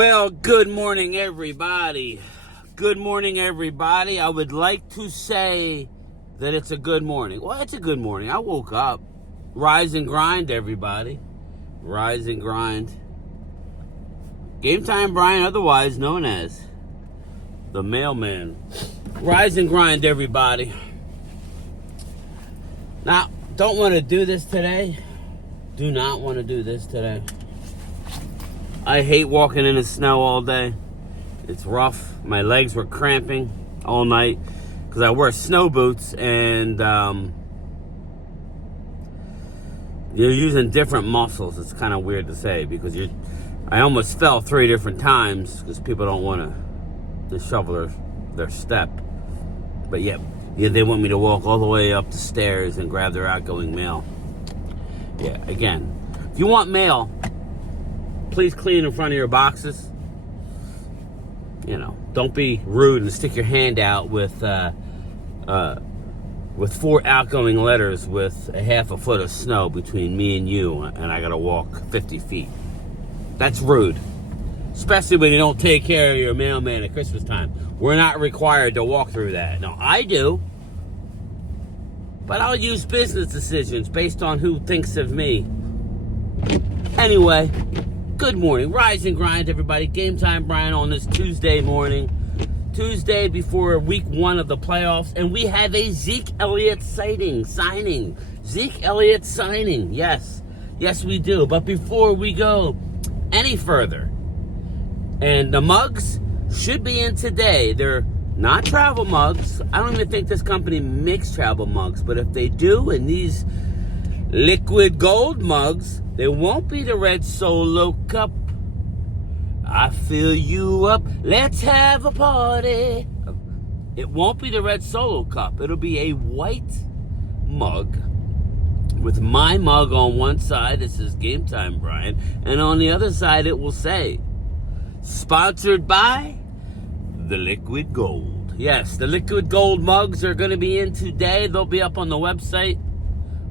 Well, good morning, everybody. Good morning, everybody. I would like to say that it's a good morning. Well, it's a good morning. I woke up. Rise and grind, everybody. Rise and grind. Game Time Brian, otherwise known as the mailman. Rise and grind, everybody. Now, don't want to do this today. Do not want to do this today. I hate walking in the snow all day. It's rough. My legs were cramping all night because I wear snow boots, and you're using different muscles. It's kind of weird to say because I almost fell 3 different times because people don't want to shovel their step. But yeah, they want me to walk all the way up the stairs and grab their outgoing mail. Yeah, again, if you want mail, please clean in front of your boxes. You know, don't be rude and stick your hand out with 4 outgoing letters with a half a foot of snow between me and you, and I gotta walk 50 feet. That's rude. Especially when you don't take care of your mailman at Christmas time. We're not required to walk through that. No, I do. But I'll use business decisions based on who thinks of me. Anyway, good morning. Rise and grind, everybody. Game Time Brian on this Tuesday morning. Tuesday before week 1 of the playoffs. And we have a Zeke Elliott signing. Zeke Elliott signing. Yes. Yes, we do. But before we go any further, and the mugs should be in today. They're not travel mugs. I don't even think this company makes travel mugs. But if they do, and these liquid gold mugs, they won't be the red Solo cup. I fill you up. Let's have a party. It won't be the red Solo cup. It'll be a white mug with my mug on one side. This is Game Time Brian. And on the other side, it will say, sponsored by the Liquid Gold. Yes, the Liquid Gold mugs are going to be in today. They'll be up on the website.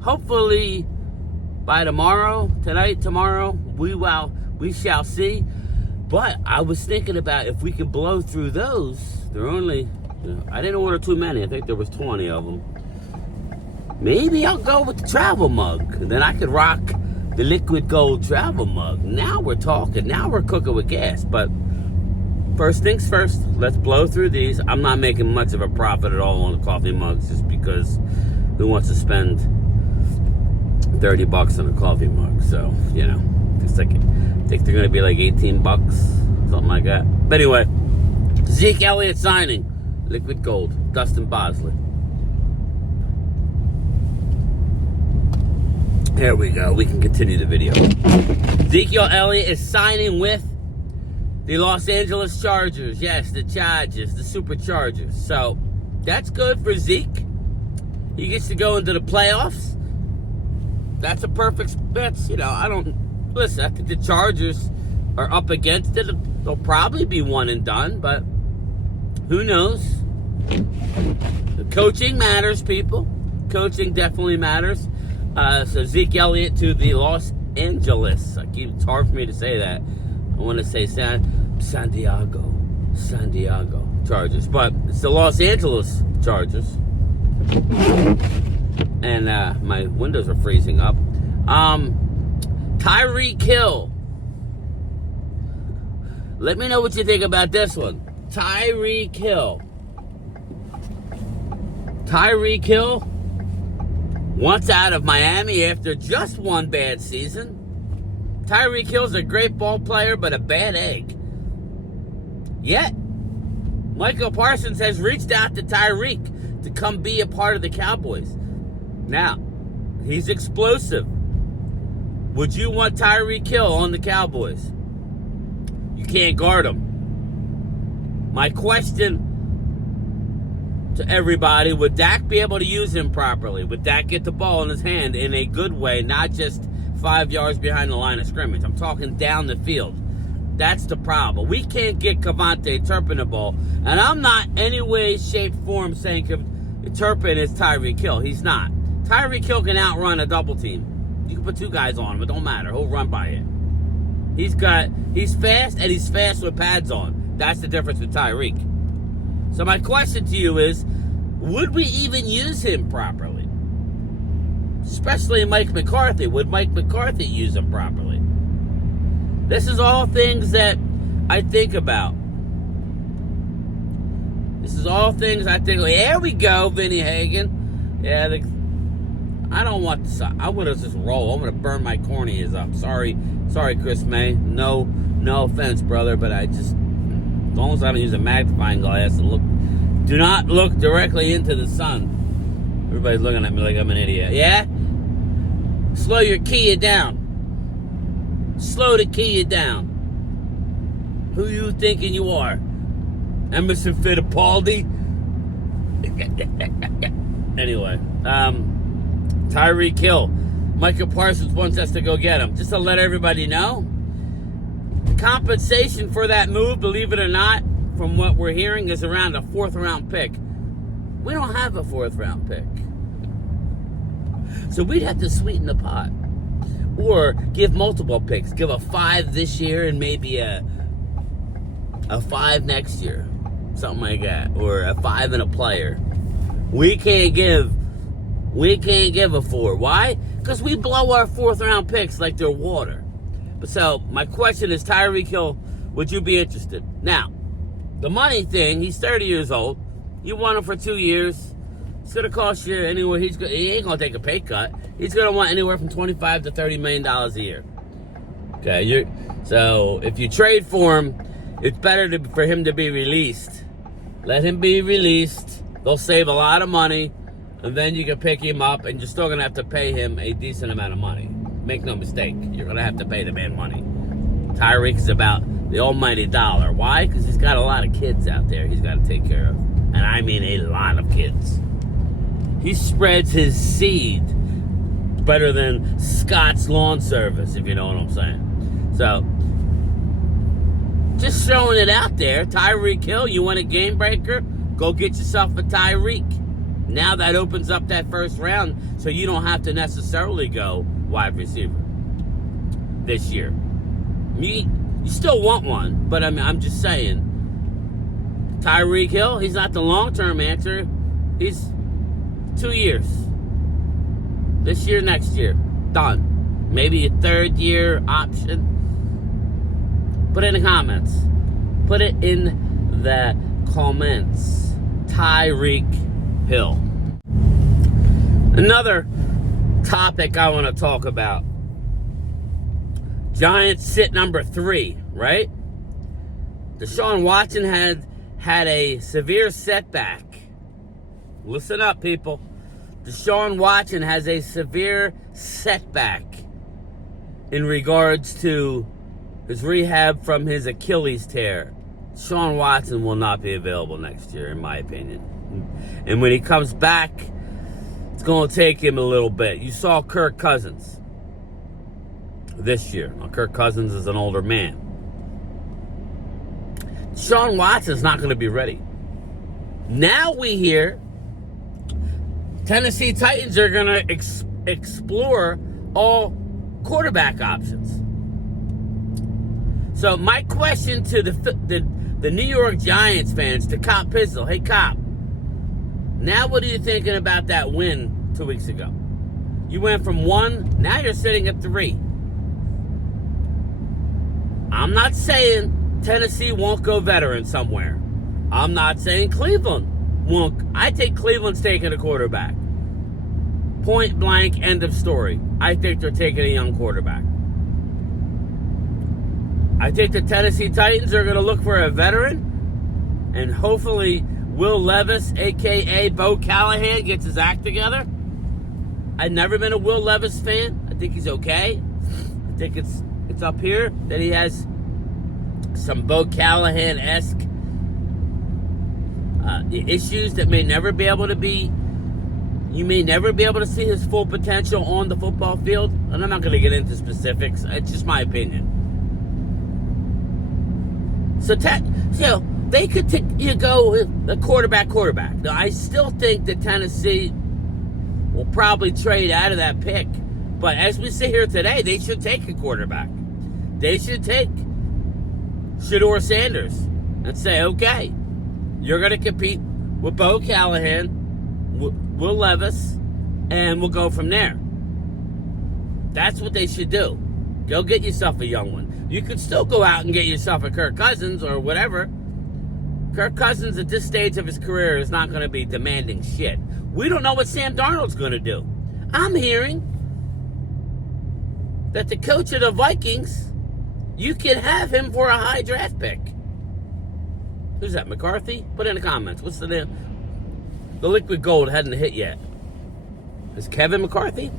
Hopefully by tomorrow, tomorrow, we shall see. But I was thinking about if we could blow through those. They're only, I didn't order too many. I think there was 20 of them. Maybe I'll go with the travel mug. And then I could rock the Liquid Gold travel mug. Now we're talking. Now we're cooking with gas. But first things first, let's blow through these. I'm not making much of a profit at all on the coffee mugs just because who wants to spend $30 on a coffee mug? So, you know, it's like, I think they're going to be like $18, something like that. But anyway, Zeke Elliott signing, Liquid Gold, Dustin Bosley. There we go. We can continue the video. Ezekiel Elliott is signing with the Los Angeles Chargers. Yes, the Chargers, the Superchargers. So that's good for Zeke. He gets to go into the playoffs. That's a perfect bet. You know, I think the Chargers are up against it. They'll probably be one and done, but who knows? The coaching matters, people. Coaching definitely matters. So Zeke Elliott to the Los Angeles. It's hard for me to say that. I want to say San Diego Chargers, but it's the Los Angeles Chargers. And my windows are freezing up. Tyreek Hill. Let me know what you think about this one. Tyreek Hill. Tyreek Hill wants out of Miami after just one bad season. Tyreek Hill's a great ball player, but a bad egg. Yet, Michael Parsons has reached out to Tyreek to come be a part of the Cowboys. Now, he's explosive. Would you want Tyreek Hill on the Cowboys? You can't guard him. My question to everybody, would Dak be able to use him properly? Would Dak get the ball in his hand in a good way, not just 5 yards behind the line of scrimmage? I'm talking down the field. That's the problem. We can't get Cavante Turpin the ball. And I'm not any way, shape, form saying Turpin is Tyreek Hill. He's not. Tyreek Hill can outrun a double team. You can put 2 guys on him. It don't matter. He'll run by it. He's fast, and he's fast with pads on. That's the difference with Tyreek. So my question to you is, would we even use him properly? Especially Mike McCarthy. Would Mike McCarthy use him properly? This is all things that I think about. This is all things I think. There we go, Vinny Hagen. Yeah, I don't want this. I want to just roll. I'm going to burn my corneas up. Sorry, Chris May. No offense, brother, but I just, as long as I don't use a magnifying glass and look, do not look directly into the sun. Everybody's looking at me like I'm an idiot. Yeah? Slow your Kia down. Slow the Kia down. Who you thinking you are? Emerson Fittipaldi? Anyway, Tyreek Hill. Micah Parsons wants us to go get him. Just to let everybody know, the compensation for that move, believe it or not, from what we're hearing, is around a 4th round pick. We don't have a 4th round pick. So we'd have to sweeten the pot. Or give multiple picks. Give a 5 this year and maybe a 5 next year. Something like that. Or a 5 and a player. We can't give a 4. Why? Because we blow our 4th round picks like they're water. So my question is, Tyreek Hill, would you be interested? Now, the money thing, he's 30 years old. You want him for 2 years. It's going to cost you anywhere. He ain't going to take a pay cut. He's going to want anywhere from $25 to $30 million a year. Okay, so if you trade for him, it's better for him to be released. Let him be released. They'll save a lot of money, and then you can pick him up, and you're still going to have to pay him a decent amount of money. Make no mistake, you're going to have to pay the man money. Tyreek is about the almighty dollar. Why? Because he's got a lot of kids out there he's got to take care of. And I mean a lot of kids. He spreads his seed better than Scott's Lawn Service, if you know what I'm saying. So, just throwing it out there. Tyreek Hill, you want a game breaker? Go get yourself a Tyreek. Now that opens up that 1st round, so you don't have to necessarily go wide receiver this year. You still want one, but I'm just saying. Tyreek Hill, he's not the long-term answer. He's 2 years. This year, next year. Done. Maybe a 3rd year option. Put it in the comments. Put it in the comments. Tyreek Hill. Another topic I want to talk about. Giants sit number 3, right? Deshaun Watson had a severe setback. Listen up, people. Deshaun Watson has a severe setback in regards to his rehab from his Achilles tear. Deshaun Watson will not be available next year, in my opinion. And when he comes back, it's going to take him a little bit. You saw Kirk Cousins this year. Now, Kirk Cousins is an older man. Deshaun Watson's not going to be ready. Now we hear Tennessee Titans are going to explore all quarterback options. So my question to the New York Giants fans, to Cop Pizzle, hey Cop, now what are you thinking about that win 2 weeks ago? You went from 1, now you're sitting at 3. I'm not saying Tennessee won't go veteran somewhere. I'm not saying Cleveland won't. I think Cleveland's taking a quarterback. Point blank, end of story. I think they're taking a young quarterback. I think the Tennessee Titans are going to look for a veteran, and hopefully Will Levis, a.k.a. Bo Callahan, gets his act together. I've never been a Will Levis fan. I think he's okay. I think it's up here that he has some Bo Callahan-esque issues that may never be able to be. You may never be able to see his full potential on the football field. And I'm not going to get into specifics. It's just my opinion. So they could go the quarterback. Now, I still think that Tennessee will probably trade out of that pick. But as we sit here today, they should take a quarterback. they should take Shedeur Sanders and say, okay, you're going to compete with Bo Callahan, Will Levis, and we'll go from there. That's what they should do. Go get yourself a young one. You could still go out and get yourself a Kirk Cousins or whatever. Kirk Cousins at this stage of his career is not going to be demanding shit. We don't know what Sam Darnold's going to do. I'm hearing that the coach of the Vikings, you could have him for a high draft pick. Who's that, McCarthy? Put in the comments. What's the name? The liquid gold hadn't hit yet. Is Kevin McCarthy?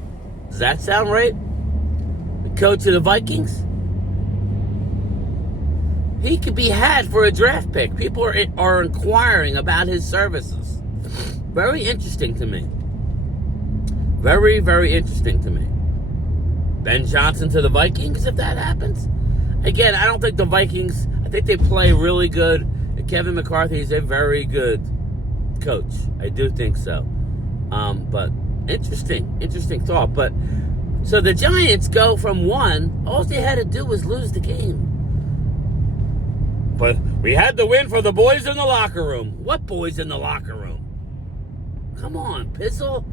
Does that sound right? The coach of the Vikings? He could be had for a draft pick. People are inquiring about his services. Very interesting to me. Very, very interesting to me. Ben Johnson to the Vikings, if that happens. Again, I don't think the Vikings, I think they play really good. And Kevin McCarthy is a very good coach. I do think so. But interesting thought. But so the Giants go from 1. All they had to do was lose the game. But we had to win for the boys in the locker room. What boys in the locker room? Come on, Pizzle.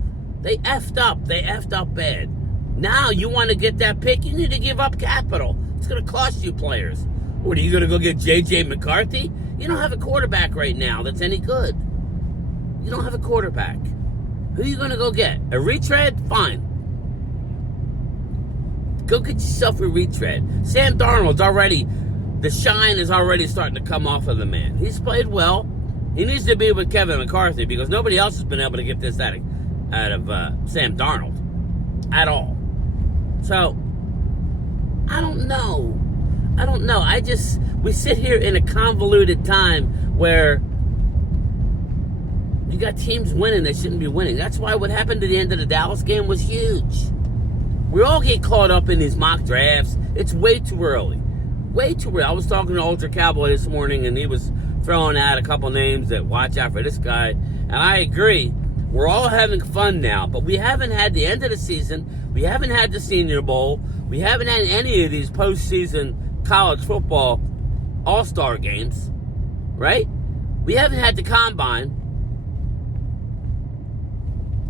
They effed up. They effed up bad. Now you want to get that pick, you need to give up capital. It's going to cost you players. What, are you going to go get J.J. McCarthy? You don't have a quarterback right now that's any good. You don't have a quarterback. Who are you going to go get? A retread? Fine. Go get yourself a retread. Sam Darnold's already, the shine is already starting to come off of the man. He's played well. He needs to be with Kevin McCarthy because nobody else has been able to get this out of Sam Darnold at all. So, I don't know. We sit here in a convoluted time where you got teams winning that shouldn't be winning. That's why what happened at the end of the Dallas game was huge. We all get caught up in these mock drafts. It's way too early. Way too early. I was talking to Ultra Cowboy this morning, and he was throwing out a couple names that watch out for this guy. And I agree. We're all having fun now, but we haven't had the end of the season. We haven't had the Senior Bowl. We haven't had any of these postseason college football all-star games, right? We haven't had the Combine.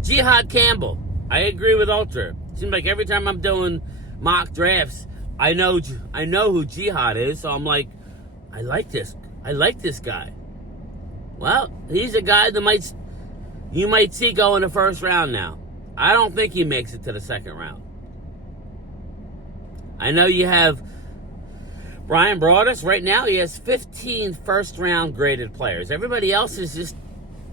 Jihad Campbell. I agree with Ultra. Seems like every time I'm doing mock drafts, I know who Jihad is, so I'm like, I like this guy. Well, he's a guy that you might see go in the first round now. I don't think he makes it to the second round. I know you have Brian Broaddus. Right now, he has 15 first-round graded players. Everybody else is just,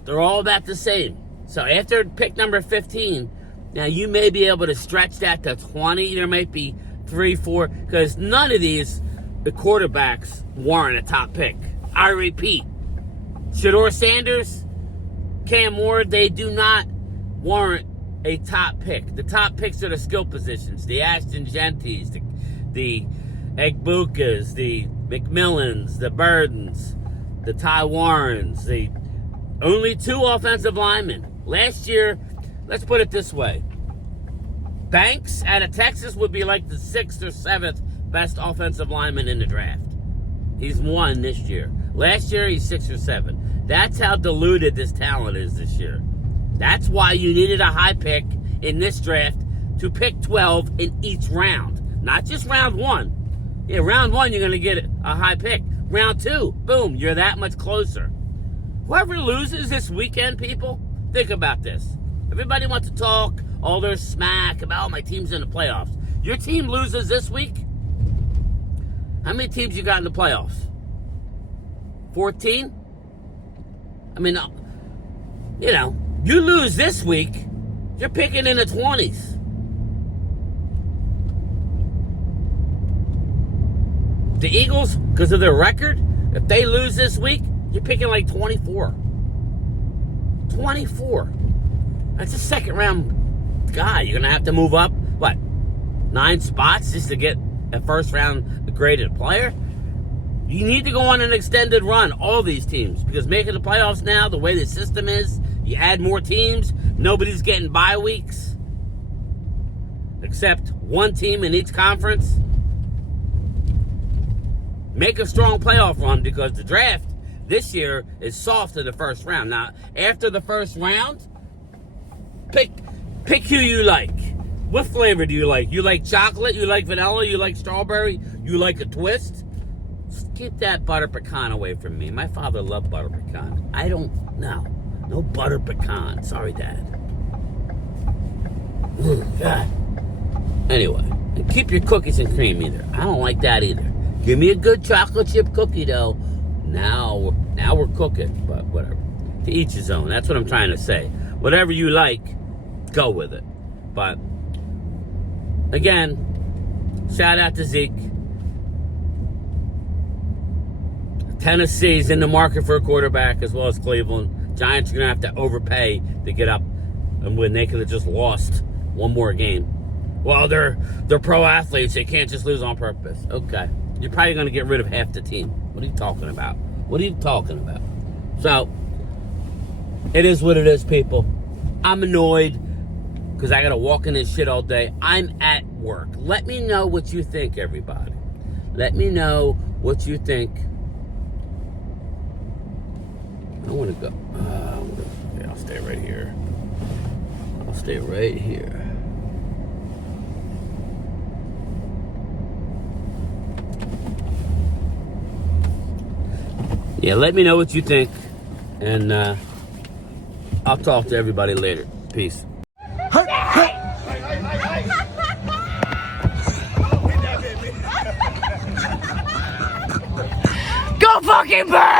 they're all about the same. So after pick number 15, now you may be able to stretch that to 20. There might be 3, 4, because none of the quarterbacks warrant a top pick. I repeat, Shedeur Sanders, Cam Ward, they do not warrant a top pick. The top picks are the skill positions. The Ashton Genties, the Egbukas, the McMillans, the Burdens, the Ty Warrens, the only 2 offensive linemen. Last year, let's put it this way. Banks out of Texas would be like the 6th or 7th best offensive lineman in the draft. He's 1 this year. Last year, he's 6 or 7. That's how diluted this talent is this year. That's why you needed a high pick in this draft to pick 12 in each round. Not just round 1. Yeah, round 1, you're going to get a high pick. Round 2, boom, you're that much closer. Whoever loses this weekend, people, think about this. Everybody wants to talk all their smack about, my team's in the playoffs. Your team loses this week? How many teams you got in the playoffs? 14? I mean, you lose this week, you're picking in the 20s. The Eagles, because of their record, if they lose this week, you're picking like 24. 24. That's a second round guy. You're going to have to move up, 9 spots just to get a first round graded player? You need to go on an extended run, all these teams, because making the playoffs now, the way the system is, you add more teams, nobody's getting bye weeks, except one team in each conference. make a strong playoff run, because the draft this year is soft in the first round. Now, after the first round, pick who you like. What flavor do you like? You like chocolate? You like vanilla? You like strawberry? You like a twist? Just keep that butter pecan away from me. My father loved butter pecan. I don't, no butter pecan. Sorry, Dad. God. Anyway, and keep your cookies and cream either. I don't like that either. Give me a good chocolate chip cookie though. Now we're cooking, but whatever. To each his own. That's what I'm trying to say. Whatever you like, go with it. But again, shout out to Zeke. Tennessee's in the market for a quarterback, as well as Cleveland. Giants are gonna have to overpay to get up and win. They could have just lost one more game. Well, they're pro athletes. They can't just lose on purpose. Okay. You're probably going to get rid of half the team. What are you talking about? What are you talking about? So, it is what it is, people. I'm annoyed because I got to walk in this shit all day. I'm at work. Let me know what you think, everybody. Let me know what you think. I want to go. Okay, I'll stay right here. I'll stay right here. Yeah, let me know what you think, and I'll talk to everybody later. Peace. Go fucking bird!